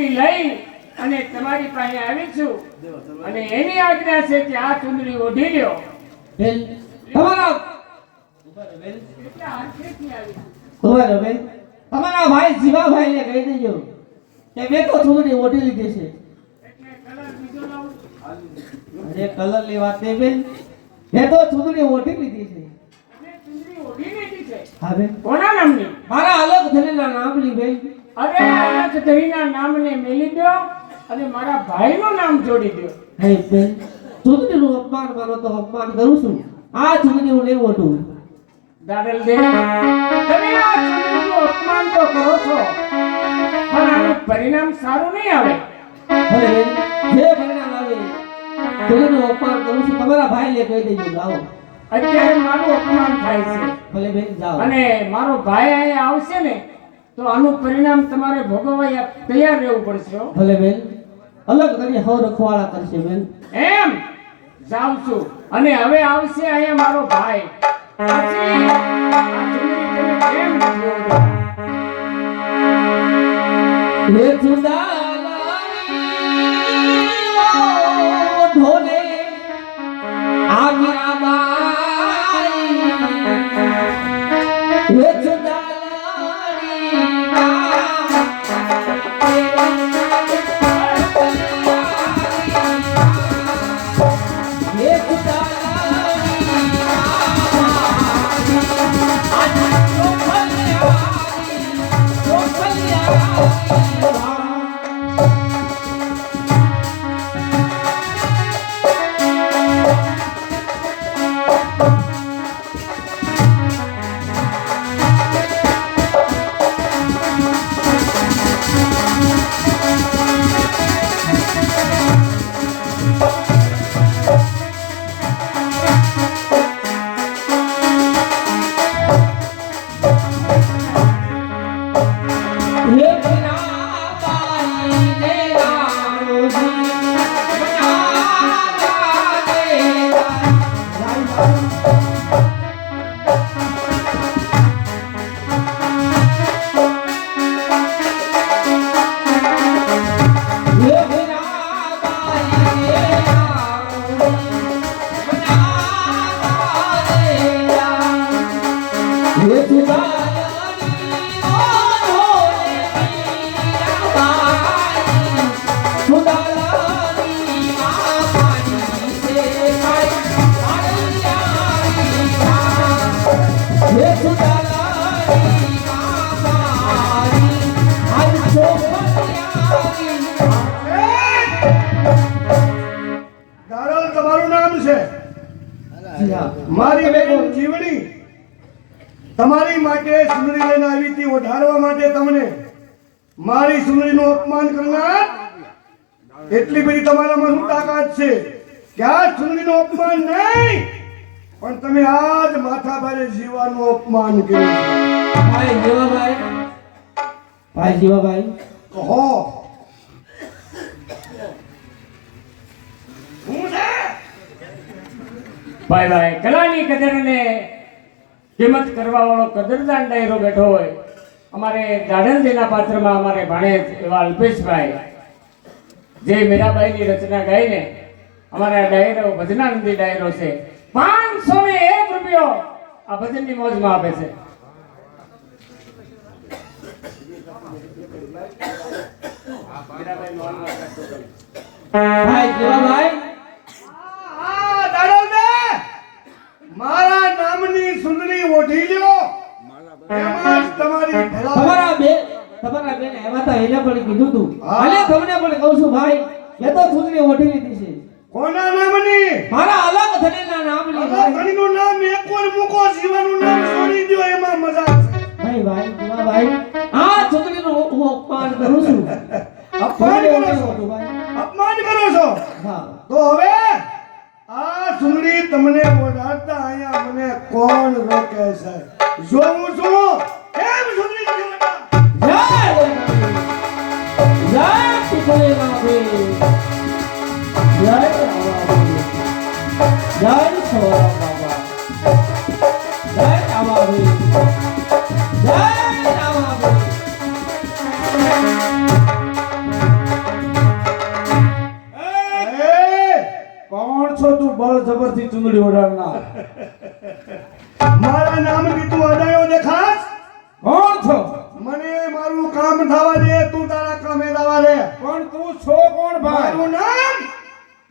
ચુંદડી લઈ અને તમારી પાસે આવી છું અને એની આજ્ઞા છે કે આ ચુંદડી ઓઢી લ્યો. બેન તમારા એટલે હાથેથી આવી છું. ઉભા બેન તમારા ભાઈ જીવાભાઈને કહી દેજો કે મેં તો ચૂંટણી ઓઢી લીધી છે. એટલે કલર બીજો લાવું. અરે કલરની વાત નહીં બેન, મેં તો ચૂંટણી ઓઢી લીધી છે. એટલે ચુંદડી ઓઢી લીધી છે. હા બેન કોના નામની? મારા અલગ ધણીના નામની બેન. અરે અલગ ધણીના નામને મેલી દો અને મારા ભાઈનું નામ જોડી દો. હે બેન ચૂંટણીનું અપમાન કરો તો અપમાન કરું છું. આ ચૂંટણી હું નહીં ઓઢું. દાદલ દે તમે આ ચુંદડીનું અપમાન તો કરો છો પણ આનું પરિણામ સારું નહીં આવે. ભલે બેન જે પરિણામ આવે ચૂંટણીનું અપમાન કરું છું. તમારા ભાઈને કહી દેજો જાઓ. અત્યારે મારું અપમાન થાય છે ભલે બેન જાઓ. અને મારો ભાઈ અહીંયા આવશે ને તો આનું પરિણામ તમારે ભોગવવા તૈયાર રહેવું પડશે હો. ભલે બેન અલગ કરી હવ રખવાળા કરશે બેન. એમ જાઉં છું અને હવે આવશે અહીંયા મારો ભાઈ. પછી આ ચુંદડી તમે કેમ નથી ઓઢી? હે ચુંદાલાની ઢોલે આ મીરાબાઈ. હે મારી બેન જીવડી તમારી માટે સુંદરી લઈને આવી હતી ઓઢાડવા માટે તમને મારી સુંદરીનું અપમાન કરનાર એટલી બધી તમારામાં શું તાકાત છે કે આ સુંદરીનું અપમાન નહીં પણ તમે આજ માથા ભારે જીવાનું અપમાન કર્યું છે. ભાઈ જીવાભાઈ કહો ભાઈ ભાઈ કલાની કદરને કિંમત કરવા વાળો કદરદાન ડાયરો બેઠો હોય. અમારે ગાર્ડનજીના પાત્રમાં અમારે ભાણેજ એવા અલ્પેશભાઈ જે મીરાબાઈની રચના ગાઈને અમારા ડાયરો ભજનાનંદી ડાયરો છે 501 રૂપિયો આ ભજનની મોજમાં આપે છે. ભાઈ જીવાભાઈ મારા નામની સુંદરી ઓઢી લ્યો એમાં જ તમારી તમારા બેન એમાં તો એને પણ કીધું તું અને તમને પણ કહું છું ભાઈ મેં તો ચૂંટણી ઓઢી લીધી છે. કોના નામની? મારા અલગ ધણીના નામની. ધણીનું નામ એકવાર મૂકો જીવાનું નામ છોડી દો એમાં મજા છે. ભાઈ જીવાભાઈ આ ચૂંટણીનું હું અપમાન કરું છું. અપમાન કરો છો? અપમાન કરો છો? હા તો હવે આ સુંદરી તમને ઓઢાડતા અહીંયા મને કોણ રોકે છે? જોઉં છું કેમ સુંદરી જય જય પિપલે માવી જય આવાવી જય સોરા બાબા જય આવાવી જય આવાવી ચુંદડી ઓઢાડનાર મારા નામથી તું અડાયો દેખાશ? કોણ છો? મને મારું કામ થવા દે, તું તારા કામે થવા દે. પણ તું છો કોણ ભાઈ? મારું નામ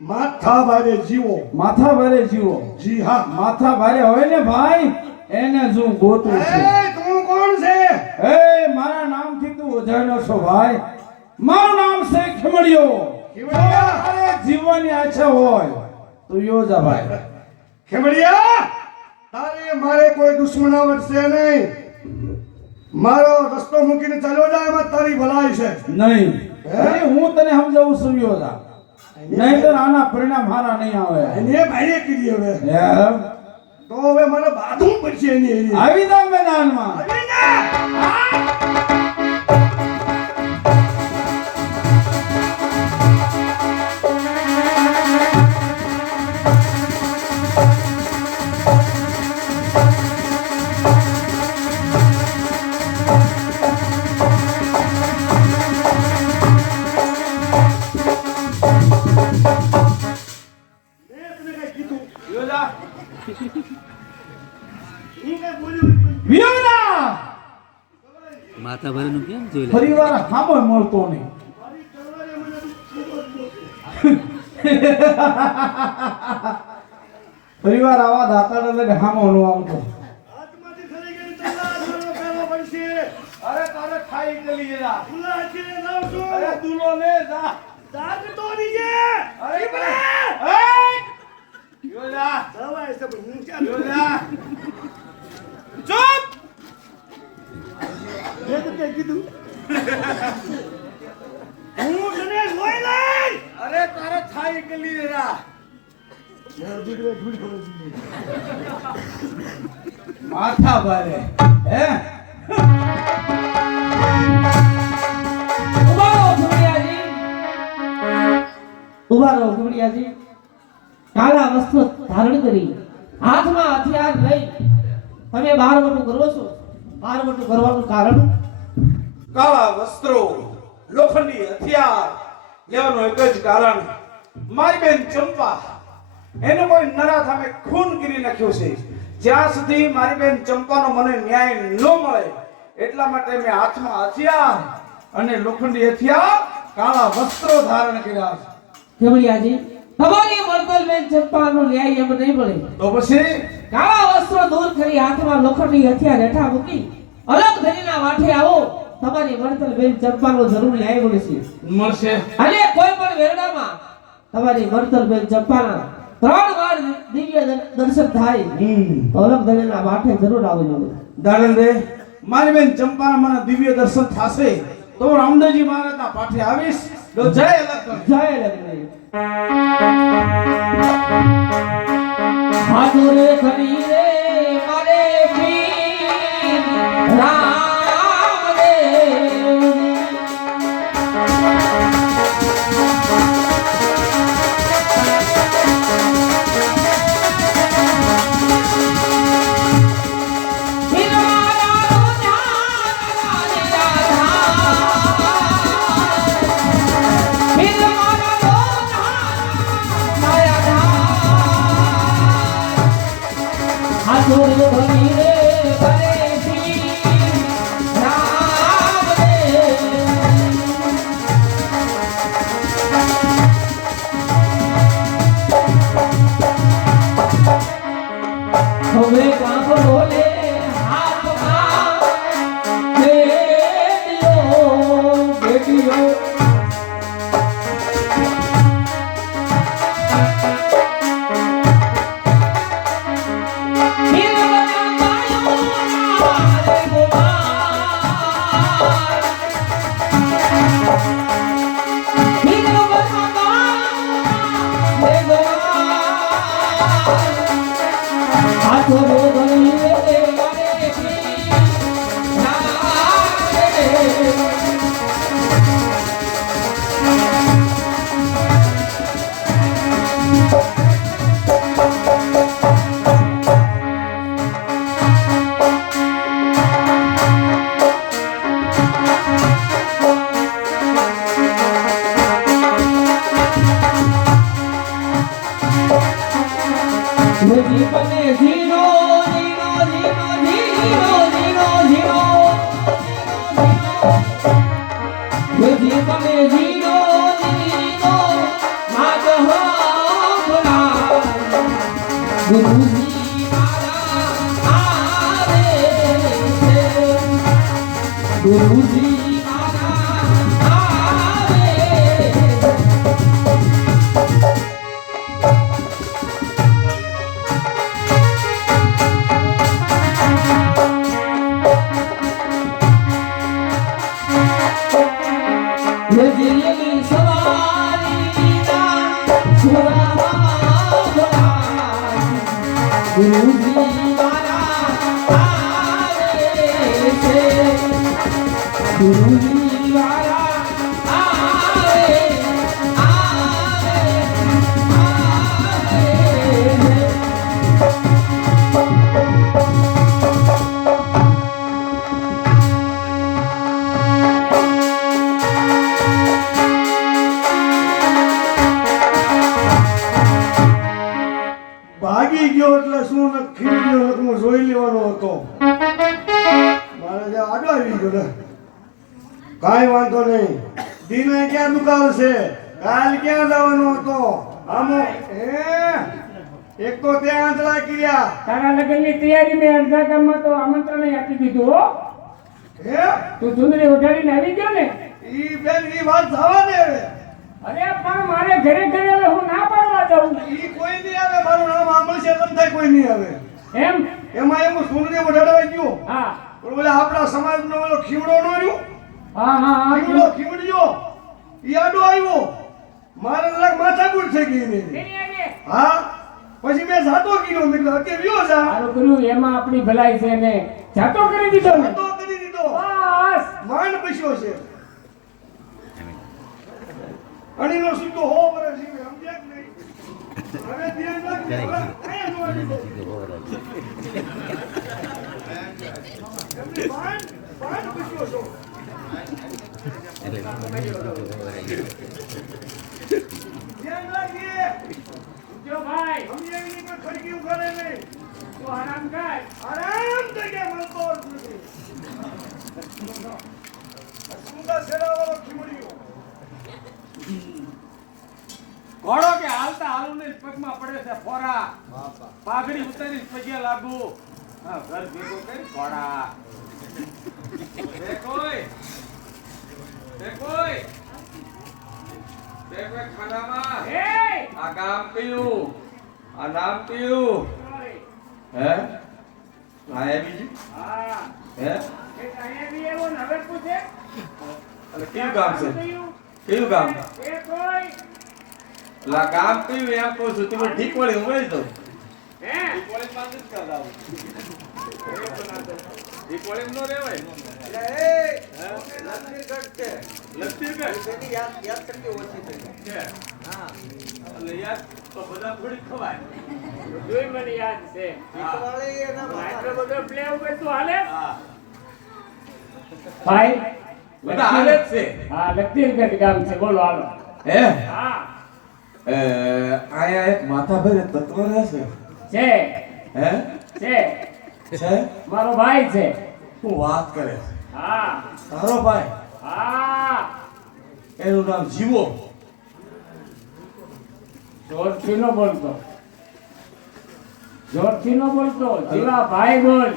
માથા ભારે જીવો. માથા ભારે જીવો. જી હા. માથા ભારે હોય ને ભાઈ એને જ હું ગોતું છું. એ તું કોણ છે? એ મારા નામથી તું ઓજાણ્યો છો ભાઈ. મારું નામ છે ખીમડિયો. ખીમડિયા? અરે જીવવાની આછા હોય તું યોજા ભાઈ. ખેમડિયા, તારે મારે કોઈ દુશ્મનાવટ છે નહીં. મારો રસ્તો મૂકીને ચાલ્યો જા, એમાં તારી ભલાઈ છે. નહીં અરે હું તને સમજાવું છું યોજા. નહીં તો આના પરિણામ હારા નહીં આવે. એને ભાઈએ કીધી હવે. એમ? તો હવે મને બાંધવું પડશે એની એની. આવી જા મેદાનમાં. આવી જા. યોજા વિયોના માથા ભરેનું કેમ જોઈ લે ફરીવાર હામો મળતો નહીં. ફરીવાર આવા દાતાડા લઈને હામો નો આવતો. હાથમાંથી ખરી ગઈ તલવાર મારો પહેરો પડશે. અરે તારે ખાઈ ગલી જા. ખુલ્લા હાથીને જાઉં છું. અરે દુલો ને જા. દાદ તો નીચે. અરે ઈબરા. એ યોજા સવાય છે પણ હું ક્યાં યોજા ચૂપ. મેં તો તે કીધું. હું તને જોઈ લઈ. અરે તારે ખાઈ ગલી જા. મેં દીકરે ઢૂંઢ ખબર છે. માથા ભારે હે ઉભા રહો ખુમડિયાજી. ઉભા રહો ખુમડિયાજી. કાળા વસ્ત્રો ધારણ કરી હાથમાં હથિયાર લઈ તમે બહારવટું કરો છો. બહારવટું કરવાનું કારણ કાળા વસ્ત્રો લોખંડી હથિયાર લેવાનું એક જ કારણ મારી બેન ચંપા એને કોઈ નરા સામે ખૂન કરી નાખ્યું છે. જ્યાં સુધી મારી બેન ચંપાનો મને ન્યાય ન મળે એટલા માટે મેં હાથમાં હથિયાર અને લોખંડી હથિયાર કાળા વસ્ત્રો ધારણ કર્યા છે. ખુમડિયાજી તમારી વર્તલબેન ચંપાનો ન્યાય એમ નહીં મળે. તો પછી કાળા વસ્ત્રો દૂર કરી હાથમાં લોખંડી હથિયાર હેઠા મૂકી અલગ ધરીના વાઠે આવો. તમારી વર્તલબેન ચંપાનો જરૂર ન્યાય મળશે. મળશે. અને કોઈ પણ વેરડામાં તમારી વર્તલબેન ચંપાના 3 વાર દિવ્ય દર્શન થાય તો અલગ ધરીના વાઠે જરૂર આવજો. દાડલ રે મારી બેન ચંપાના મને દિવ્ય દર્શન થાશે તો રામદેવજી મહારાજના પાઠે આવીશ. તો જય અલગ જય લગ્ન હાથુરે ખડી રે મારે પીર રામદેવ. હવે કામ બોલે હાથમાં બેટીઓ હજી તમે જીનો જીનો માગ હો ભલા ગુરુજી મારા આવે છે ગુરુજી મારા આવે હજી સવારીના સુરામાં ભલા ગુરુજી મારા આવે છે ગુરુજી મારા આવે ભાગી ગયો એટલે શું ને ખીલી ગયો એટલે હું જોઈ લેવાનો હતો મારે જે આડો આવી ગયો ને કાંઈ વાંધો નહીં દિને ક્યાં દુકાન છે કાલ ક્યાં જવાનો હતો આમો એક તો ત્યાં આંધળા કર્યા તારા લગ્નની તૈયારી મેં અડધા ગામમાં તો આમંત્રણ આપી દીધું હો હે તું ચુંદડી ઉઠાડીને આવી ગયો ને ઈ બેન ઈ વાત થવા દે હવે. અરે પણ મારે ઘરે ઘરે હવે હું ના પાડવા જાઉં ઈ કોઈ નહીં આવે મારું નામ આંબળ છે તમ થાય કોઈ નહીં આવે એમ એમાં એમ સુંદરી વઢાડવા ગયો હા પણ ઓલા આપણા સમાજનો ઓલો ખીવડો નો રહ્યો હા હા હા ખીવડો ખીવડ્યો ઈ આડો આવ્યો મારે જરાક માથાકૂટ થઈ ગઈ એની. હા પછી મેં જાતો કીધો મેં કીધું અત્યારે રહ્યો જા સારું કર્યું એમાં આપણી ભલાઈ છે ને જાતો કરી દીધો ને જાતો કરી દીધો બસ માંડ પસ્યો છે અણીનો સીધો હો વરસ જીવે સમજ્યા કે નહીં હવે ધ્યાન રાખજો હવે આયા જોવાનું એમની માંડ પસ્યો છો ધ્યાન રાખીએ જો ભાઈ અમને એની પર ખડકી ઉખાડે નહીં તું આરામ કર આરામ થઈ ગયા મળતો જ નથી સુંદર શેરાવાળો ખીમડીયો ઘોડો કે હાલતા હાલું ને પગમાં પડે છે ફોરા પાઘડી ઉતારી પગે લાગુ હા ઘર ભેગો કરી ઘોડા બે કોઈ ખાનામાં એ આ ગામ કયું આ નામ કયું હે આયા બીજું હા હે એ કાંઈ બી એવો ને હવે પૂછે એટલે કયું ગામ છે કયું ગામ એ કોઈ લા ગામ કયું એમ કહું છું તું ઠીક વળી ઉમેરી દઉં હે ઠીક પાંચ જ કર લાવું ઠીક વળી નો રેવાય લક્ષ્મીગઢ તેની યાદ શક્તિ ઓછી થઈ છે હા એટલે યાર તો બધા થોડી ખવાય જોઈ મને યાદ છે વાળી એના આટલો બધો પ્લે ઉપર તું હાલે હા ભાઈ બધા હાલે જ છે હા લખતીરગઢ ગામ છે બોલો હાલો હે હા આયા એક માથા ભરે તત્વ રહેશે છે હે છે છે મારો ભાઈ છે હું વાત કરે હા તારો ભાઈ હા એનું નામ જીવો જોરથી નો બોલતો જોરથી નો બોલતો જીવા ભાઈ બોલ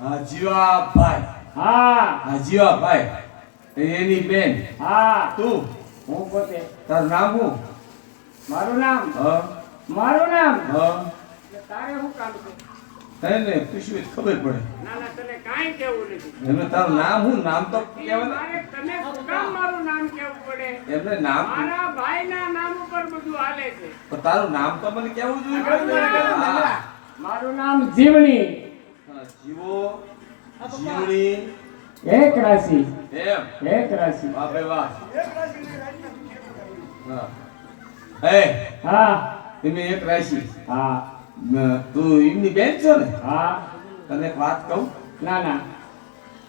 હા જીવા ભાઈ હા હા જીવા ભાઈ એની બેન હા તું હું પોતે તારું નામ શું મારું નામ હા મારું નામ હા તારે શું કામ છે તને પૂછ્યું તો ખબર પડે ના ના તને કાંઈ કેવું નથી એમને તારું નામ શું નામ તો કહેવાય મારે તને શું કામ મારું નામ કેવું પડે એમને નામ મારા ભાઈના નામ ઉપર બધું હાલે છે તો તારું નામ તો મને કેવું મારું જોઈએ નામ- મારું નામ જીવણી જીવો જીવણી એક રાશિ એમ એક રાશિ વાહ ભાઈ વાહ એક રાશિની રાજ્યમાં હા હે હા તમે એક રાશિ હા તું એમની બેન છો ને હા તને એક વાત કહું ના ના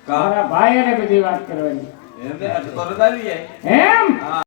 કા મારા ભાઈ અને બધી વાત કરવાની એમને અટકો રદાવી જાય એમ હા